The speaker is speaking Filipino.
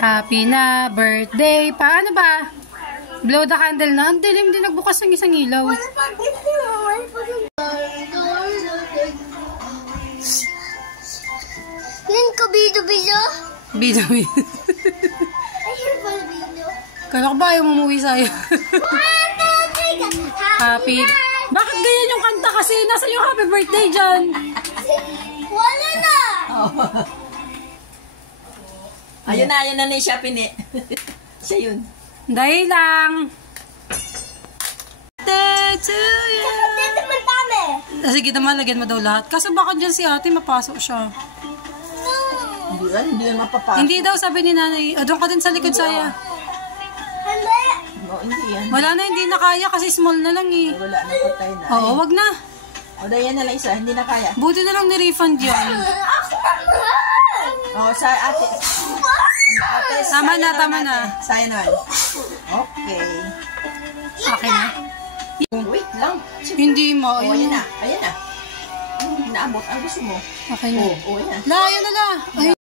Happy na birthday. Paano ba? Blow the candle na. Ang dilim din nagbukas ng isang ilaw. Nin ka video-video? Video-video. Ayun pa video. Kala ko ba ayaw mumuwi sa'yo? Happy. Bakit ganyan yung kanta kasi? Nasaan yung happy birthday dyan? Wala na! Ayun na ni siya pini. Siya yun. Dahil lang. To you. Dito man dami. Sige naman, lagyan mo daw lahat. Kasi baka dyan si ate mapasok siya. Hindi yan mapapasok. Hindi daw, sabi ni nanay. Doon ka din sa likod saya. Hindi. Hindi yan. Wala na, hindi na kaya kasi small na lang eh. Wala na, patay na. Oo, wag na. O, yan na lang isa, hindi na kaya. Buti na lang ni-refund yan. Ako naman. O, sa ate. Tama na, tama na. Saya na. Okay. Okay na. Wait lang. Hindi mo. O, ayan na. Ayan na. Naabot ang gusto mo. Okay na. O, ayan na. La, ayan na la. Ay.